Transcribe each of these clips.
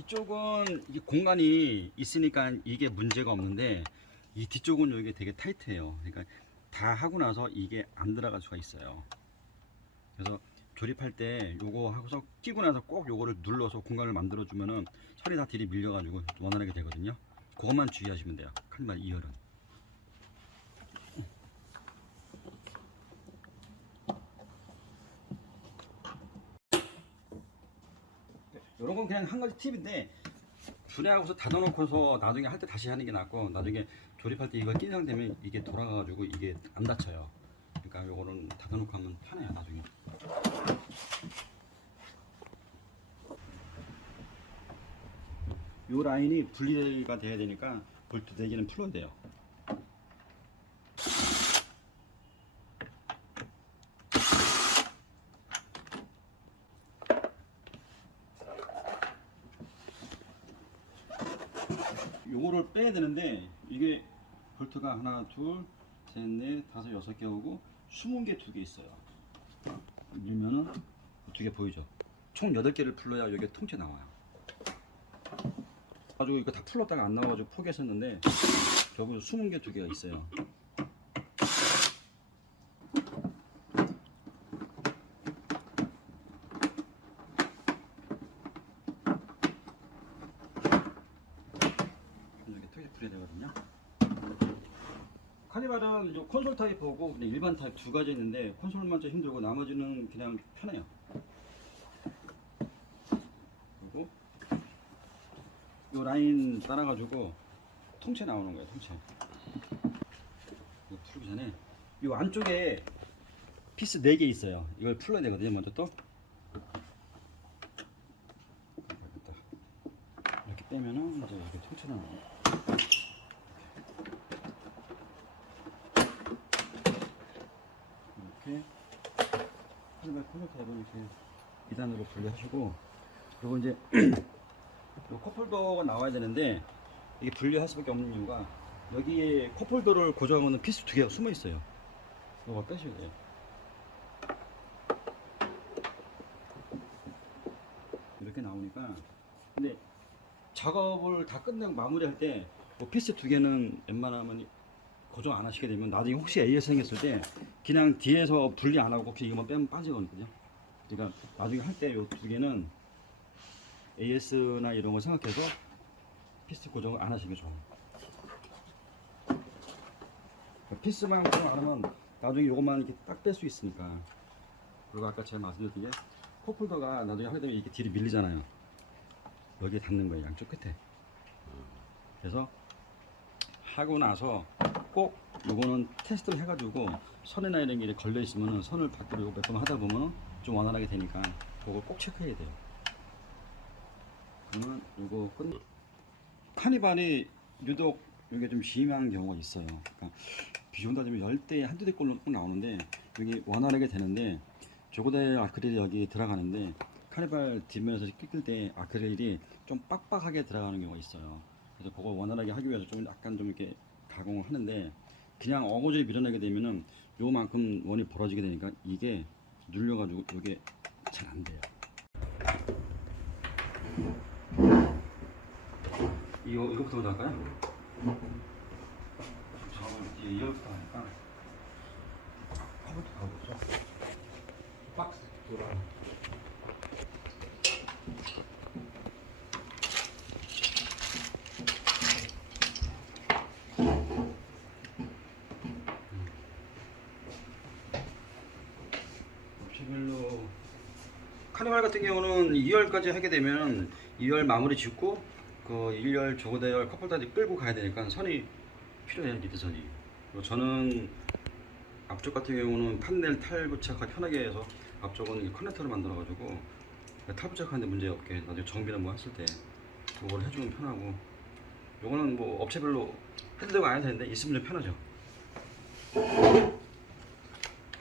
이쪽은 이게 공간이 있으니까 이게 문제가 없는데 이 뒤쪽은 여기 되게 타이트해요. 그러니까 다 하고 나서 이게 안 들어갈 수가 있어요. 그래서 조립할 때 요거 하고서 끼고 나서 꼭 요거를 눌러서 공간을 만들어 주면은 선이 다 뒤로 밀려 가지고 원활하게 되거든요. 그것만 주의하시면 돼요. 칸발 2열은. 이런 건 그냥 한 가지 팁인데 분해하고서 닫아놓고서 나중에 할 때 다시 하는 게 낫고, 나중에 조립할 때 이거 낀 상태면 이게 돌아가가지고 이게 안 닫혀요. 그러니까 요거는 닫아놓고 하면 편해요 나중에. 요 라인이 분리가 돼야 되니까 볼트 4개는 풀어야 돼요. 요거를 빼야 되는데 이게 볼트가 하나, 둘, 셋, 넷, 다섯, 6개 오고 숨은 게 2개 있어요. 밀면은 2개 보이죠? 총 8개를 풀러야 여기에 통째 나와요. 가지고 이거 다 풀렀다가 안 나와가지고 포기했었는데 결국 숨은 게 2개가 있어요. 이렇게 통째 풀어야 되거든요. 카니발은 이제 콘솔 타입하고 그냥 일반 타입 2가지 있는데 콘솔만 좀 힘들고 나머지는 그냥 편해요. 그리고 요 라인 따라가지고 통째 나오는 거예요. 통째. 이거 풀기 전에 요 안쪽에 피스 4개 있어요. 이걸 풀어야 되거든요. 먼저 또 이렇게 빼면은 이제 이렇게 통째 나오는 거예요. 이렇게 카니발 콘솔 타입은 이렇게 2단으로 분리하시고, 그리고 이제 요 컵홀더가 나와야 되는데 이게 분리할 수밖에 없는 이유가 여기에 컵홀더를 고정하는 피스 2개가 숨어 있어요. 이거 빼셔야 돼요. 이렇게 나오니까. 근데 작업을 다 끝내고 마무리할 때 뭐 피스 2개는 웬만하면 고정 안 하시게 되면 나중에 혹시 AS 생겼을 때 그냥 뒤에서 분리 안 하고 이것만 빼면 빠지거든요. 그러니까 나중에 할 때 요 2개는 AS나 이런 거 생각해서 피스 고정을 안 하시는 게 좋아요. 피스만 고정 안 하면 나중에 요것만 이렇게 딱 뺄 수 있으니까. 그리고 아까 제가 말씀드린 게 컵홀더가 나중에 하게 되면 이렇게 뒤로 밀리잖아요. 여기에 닿는 거예요, 양쪽 끝에. 그래서 하고 나서 꼭 요거는 테스트를 해가지고 선이나 이런 게 걸려 있으면 선을 밖으로 몇 번 하다 보면 좀 원활하게 되니까 그걸 꼭 체크해야 돼요. 그러면 요거 카니발이 유독 이게 좀 심한 경우가 있어요. 그러니까 비 온다 되면 10대에 한두 대 꼴로 꼭 나오는데 여기 원활하게 되는데 조그대 아크릴이 여기 들어가는데 카니발 뒷면에서 낄 때 아크릴이 좀 빡빡하게 들어가는 경우가 있어요. 그래서 그거 원활하게 하기 위해서 좀 약간 좀 이렇게 가공을 하는데 그냥 어거지를 밀어내게 되면은 요만큼 원이 벌어지게 되니까 이게 눌려가지고 이게 잘 안 돼요. 이거부터 먼저 할까요? 저는 뒤에 이어부터 하니까 화부터 가보죠. 박스 돌아. 별로 카니발 같은 경우는 2열까지 하게 되면 2열 마무리 짓고 그 1열 조그대열 컵홀더까지 끌고 가야 되니까 선이 필요해요. 리드선이. 그리고 저는 앞쪽 같은 경우는 판넬 탈 부착하기 편하게 해서 앞쪽은 커넥터를 만들어 가지고 탈 부착하는데 문제 없게 나중에 정비나 뭐 했을 때 그걸 해주면 편하고, 요거는 뭐 업체별로 해도 되고 안 해도 되는데 있으면 좀 편하죠.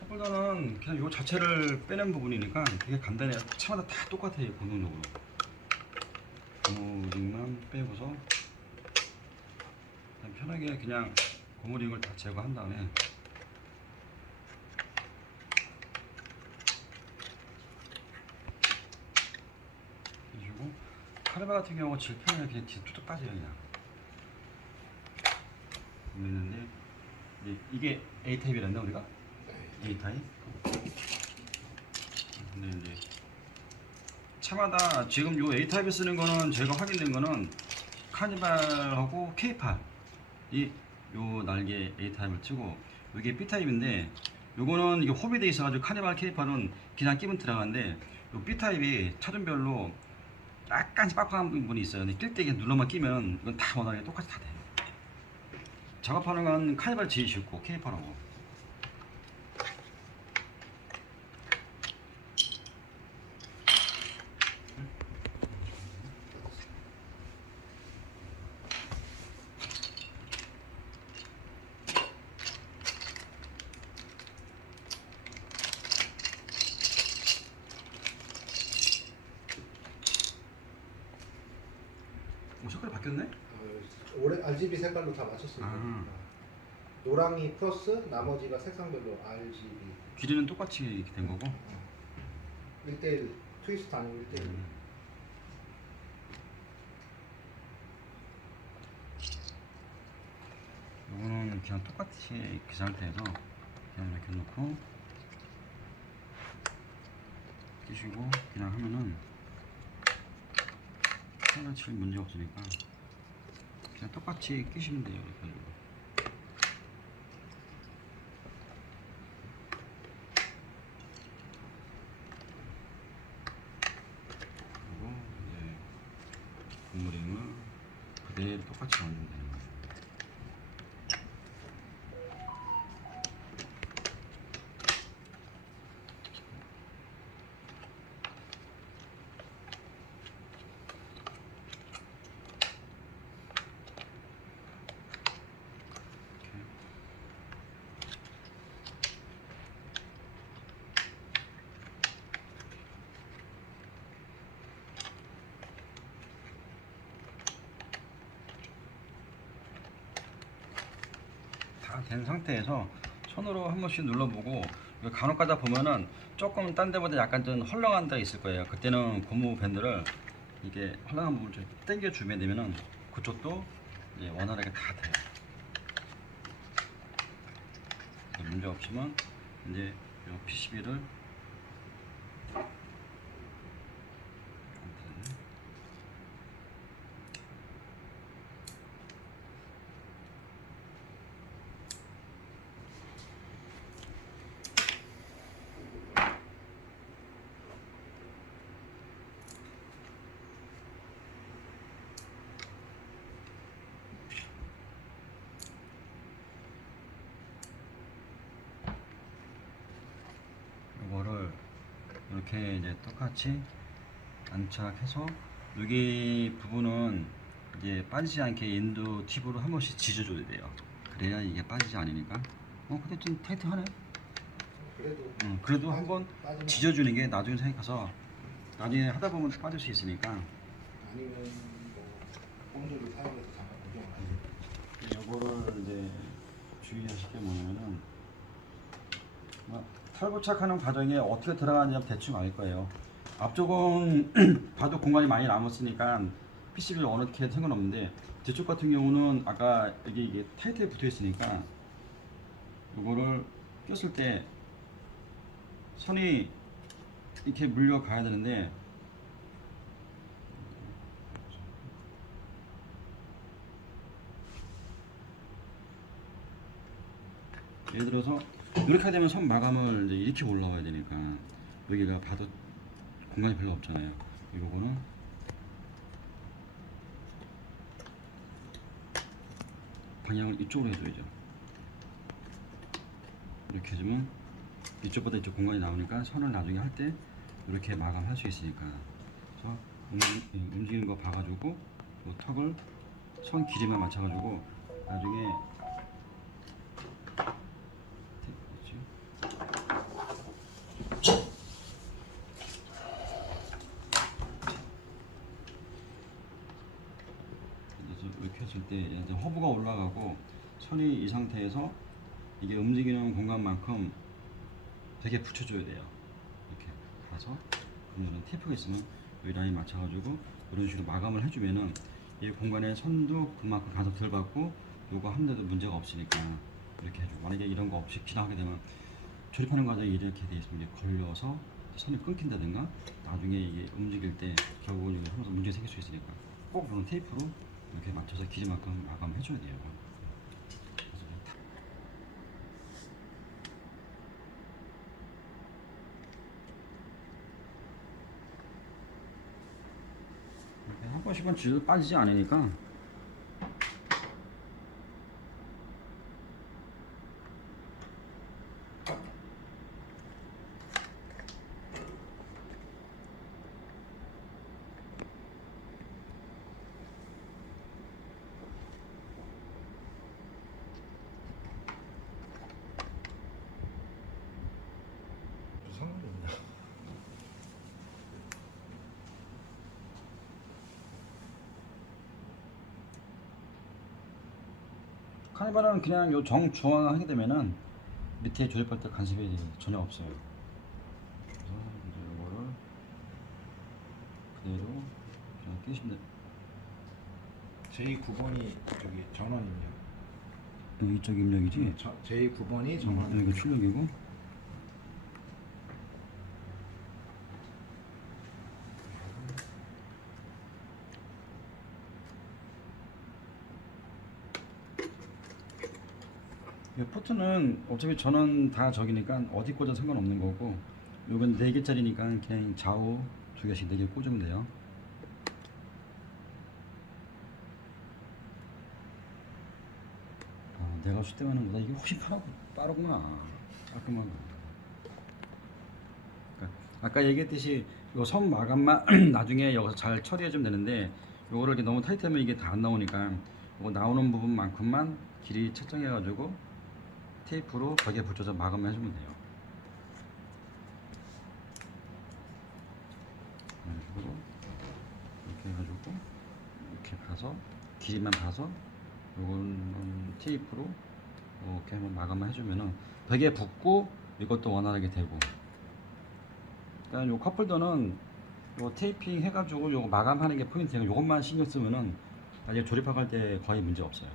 컵홀더는 그냥 요 자체를 빼낸 부분이니까 되게 간단해요. 차마다 다 똑같아요. 공동적으로 고무링만 빼고서 그냥 편하게 그냥 고무링을 다 제거한 다음에 해주고, 카르바 같은 경우 질편을 그냥 뒤에 툭툭 빠져요 그냥. 있는데 이게 A 타입이란다 우리가? A 타입. 근데 이제 차마다 지금 요 A 타입에 쓰는 거는 제가 확인된 거는 카니발하고 K8 이요 날개 A 타입을 치고 이게 B 타입인데 요거는 이게 호비돼 있어가지고 카니발 K8은 그냥 끼면 들어가는데 요 B 타입이 차종별로 약간씩 빡빡한 부분이 있어요. 근데 낄 때 그냥 눌러만 끼면 이건 다 원활하게 똑같이 다 돼요. 작업하는 건 카니발 제일 쉽고 K8하고. 색깔이 바뀌었네? 올해 RGB 색깔로 다 맞췄어요. 아. 노랑이 플러스 나머지가 색상별로 RGB. 길이는 똑같이 이렇게 된 거고. 1대1 트위스트 아니고 1대1. 요거는 그냥 똑같이 그 상태에서 그냥 이렇게 놓고 끼시고 그냥 하면은 하나 칠 문제 없으니까 그냥 똑같이 끼시면 돼요. 이렇게 가지고. 그리고 이제 국물링을 그대로 똑같이 넣으면 돼요. 다 된 상태에서 손으로 한 번씩 눌러보고 간혹 가다 보면은 조금 딴 데보다 약간 좀 헐렁한 데가 있을 거예요. 그때는 고무 밴드를 이게 헐렁한 부분을 좀 당겨 주면 되면은 그쪽도 이제 원활하게 다 돼요. 문제 없으면 이제 요 PCB를 이거를 이렇게 이제 똑같이 안착해서 여기 부분은 이제 빠지지 않게 인도 팁으로 한 번씩 지져줘야 돼요. 그래야 이게 빠지지 않으니까. 근데 좀 타이트하네. 그래도 한번 지져주는 게 나중에 생각해서 나중에 하다 보면 빠질 수 있으니까. 아니면 뭐 홈들을 사용해서 잠깐 고정을 하지. 요거를 이제 주의하실 게 뭐냐면은 탈부착하는 과정에 어떻게 들어가는지 대충 알 거예요. 앞쪽은 봐도 공간이 많이 남았으니까 PCB를 어떻게 해도 상관없는데 뒤쪽 같은 경우는 아까 여기 이게 타이트하게 붙어 있으니까 요거를 꼈을 때 선이 이렇게 물려가야 되는데 예를 들어서 이렇게 되면 선 마감을 이제 이렇게 올라와야 되니까 여기가 봐도 공간이 별로 없잖아요. 이거는 방향을 이쪽으로 해줘야죠. 이렇게 해주면 이쪽보다 이쪽 공간이 나오니까 선을 나중에 할 때 이렇게 마감할 수 있으니까. 그래서 움직이는 거 봐가지고 그 턱을 선 길이만 맞춰가지고 나중에 이렇게 했을 때 이제 허브가 올라가고 선이 이 상태에서 이게 움직이는 공간만큼 되게 붙여줘야 돼요. 이렇게 가서 그러면 테이프가 있으면 이 라인 맞춰가지고 이런 식으로 마감을 해주면은 이 공간에 선도 그만큼 간섭 덜 받고 요거 하는데도 문제가 없으니까 이렇게 해줘. 만약에 이런 거 없이 지나가게 되면 조립하는 과정이 이렇게 돼 있으면 이제 걸려서 선이 끊긴다든가 나중에 이게 움직일 때 결국은 이게 하면서 문제 생길 수 있으니까 꼭 이런 테이프로 이렇게 맞춰서 길이만큼 마감해 줘야 돼요. 이렇게 한 번씩은 줄 빠지지 않으니까 상관없냐. 카니발은 그냥 요 정중앙 하게 되면은 밑에 조립할 때 간섭이 전혀 없어요. 그래서 이제 요거를 그대로 그냥 끼시면 돼요. 제9번이 저기 전원 입력. 이쪽 입력이지? 제9번이 전원. 이거 출력이고. 이 포트는 어차피 전원 다 저기니까 어디 꽂아도 상관없는 거고, 요건 4개짜리니까 그냥 좌우 2개씩 4개 꽂으면 돼요. 내가 수tem하는 거보다 이게 훨씬 빠르구나. 깔끔하고. 그러니까 아까 얘기했듯이 요 선 마감만 나중에 여기서 잘 처리해주면 되는데, 요거를 이렇게 너무 타이트하면 이게 다 안 나오니까 요거 나오는 부분만큼만 길이 측정해가지고 테이프로 벽에 붙여서 마감을 해주면 돼요. 이런 식으로 이렇게 해가지고 이렇게 봐서 길이만 봐서 요건 테이프로 이렇게 한번 마감을 해주면은 벽에 붙고 이것도 원활하게 되고. 그러니까 요 컵홀더는 요 테이핑 해가지고 요거 마감하는 게 포인트예요. 요것만 신경 쓰면은 나중에 조립할 때 거의 문제 없어요.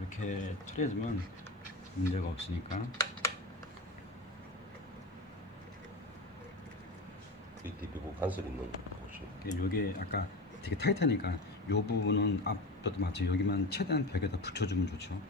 이렇게 처리해주면 문제가 없으니까. 밑에 부분 간섭 있는 곳이. 요게 아까 되게 타이트하니까 요 부분은 앞부터 마치 여기만 최대한 벽에다 붙여주면 좋죠.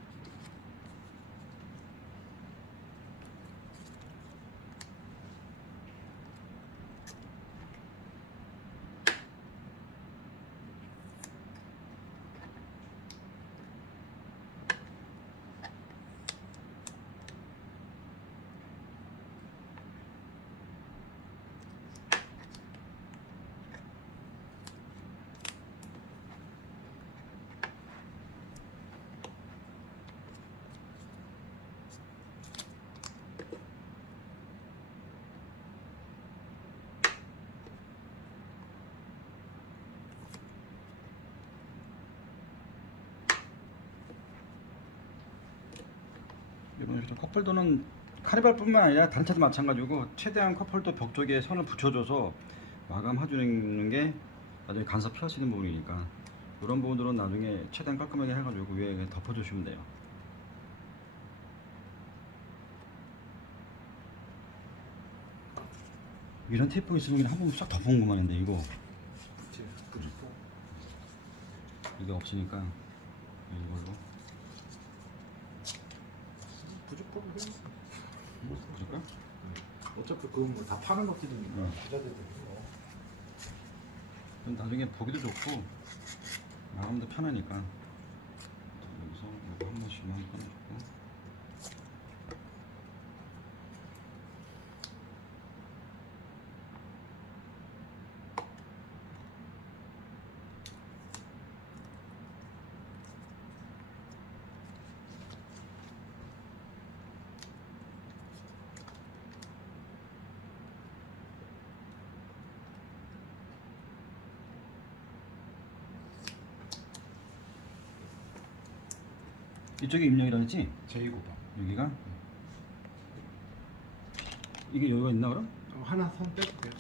이런 식으로 컵홀더는 카니발뿐만 아니라 다른 차도 마찬가지고 최대한 컵홀더 벽 쪽에 선을 붙여줘서 마감해주는 게 나중에 간섭 피할 수 있는 부분이니까 이런 부분들은 나중에 최대한 깔끔하게 해가지고 위에 덮어주시면 돼요. 이런 테이프 있으면 그냥 한 번 싹 덮은 것만 했는데 이거 이게 없으니까 이걸로 부족법을 해. 그럴까? 어차피 그건 뭐다 파는 것들이니까 응. 부자들도 뭐. 그럼 나중에 보기도 좋고 마음도 편하니까. 여기서 이거 한 번씩만 꺼내주고. 이쪽에 입력이라 했지? 제2구번. 여기가 이게 여기가 있나 그럼? 하나 선 빼도 돼요.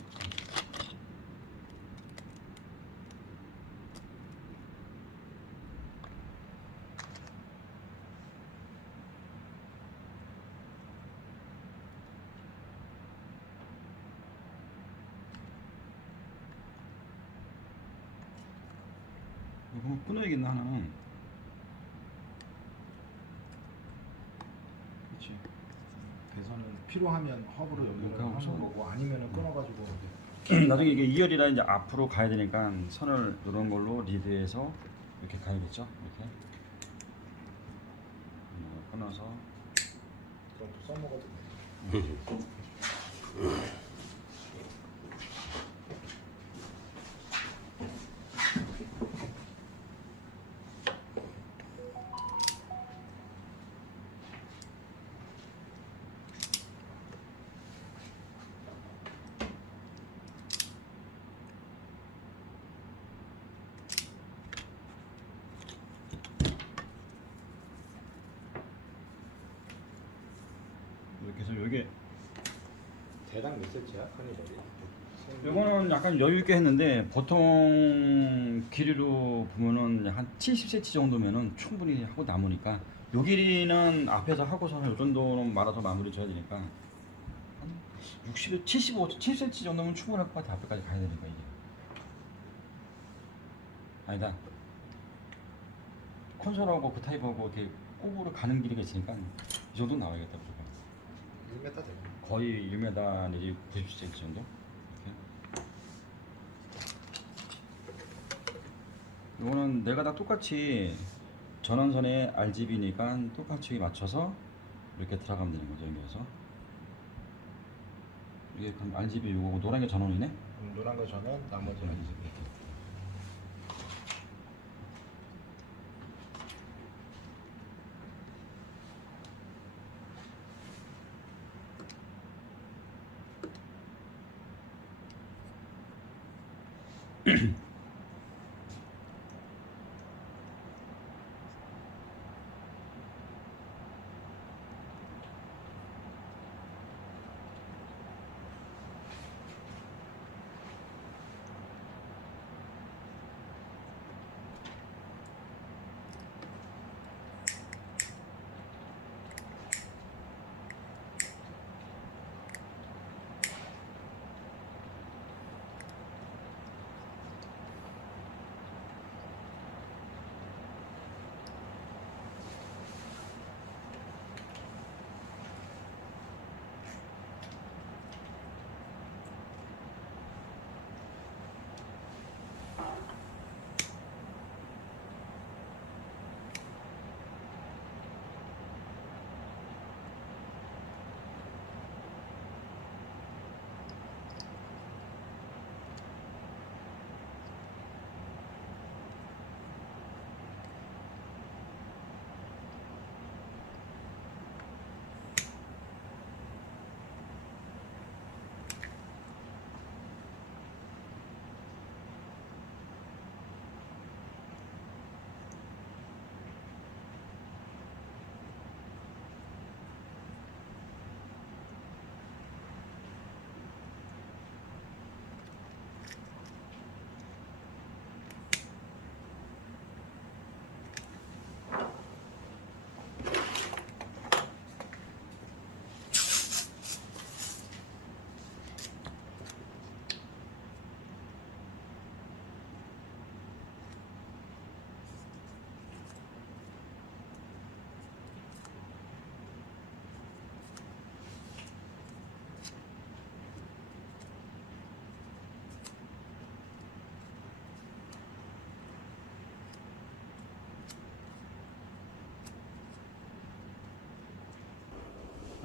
이거 한번 끊어야겠나 하나는. 그렇지. 배선은 필요하면 허브로 이렇게 연결을 하고서? 하는 거고 아니면은 끊어가지고 나중에 이게 2열이라 이제 앞으로 가야 되니까 선을 이런 걸로 리드해서 이렇게 가야겠죠? 이렇게 끊어서 그럼 또 써먹어도 돼요. 이렇게 해서 여기 대당 몇 cm야? 카니발이? 이거는 약간 여유 있게 했는데 보통 길이로 보면은 한 70cm 정도면은 충분히 하고 남으니까 요 길이는 앞에서 하고서는 요 정도는 말아서 마무리 줘야 되니까 한 60, 75, 70cm 정도면 충분할 것 같아. 앞에까지 가야 되니까 이게 아니다. 콘솔하고 그 타입하고 이렇게 꼽으로 가는 길이가 있으니까 이 정도 나와야겠다 무조건. 1m 되네. 거의 1m 내지 90cm 정도. 이거는 내가 다 똑같이 전원선에 RGB니까 똑같이 맞춰서 이렇게 들어가면 되는 거죠. 여기서 이게 그럼 RGB 이거고 노란 게 전원이네. 노란 거 저는 나머지는 이제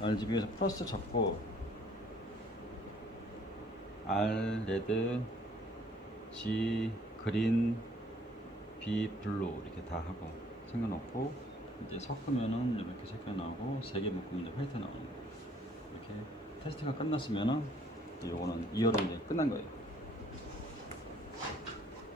RGB에서 플러스 잡고 R 레드, G 그린, B 블루 이렇게 다 하고 챙겨놓고 이제 섞으면은 이렇게 색깔 나오고 3개 묶으면 이제 화이트 나오는 거예요. 이렇게 테스트가 끝났으면은 요거는 2열은 이제 끝난 거예요.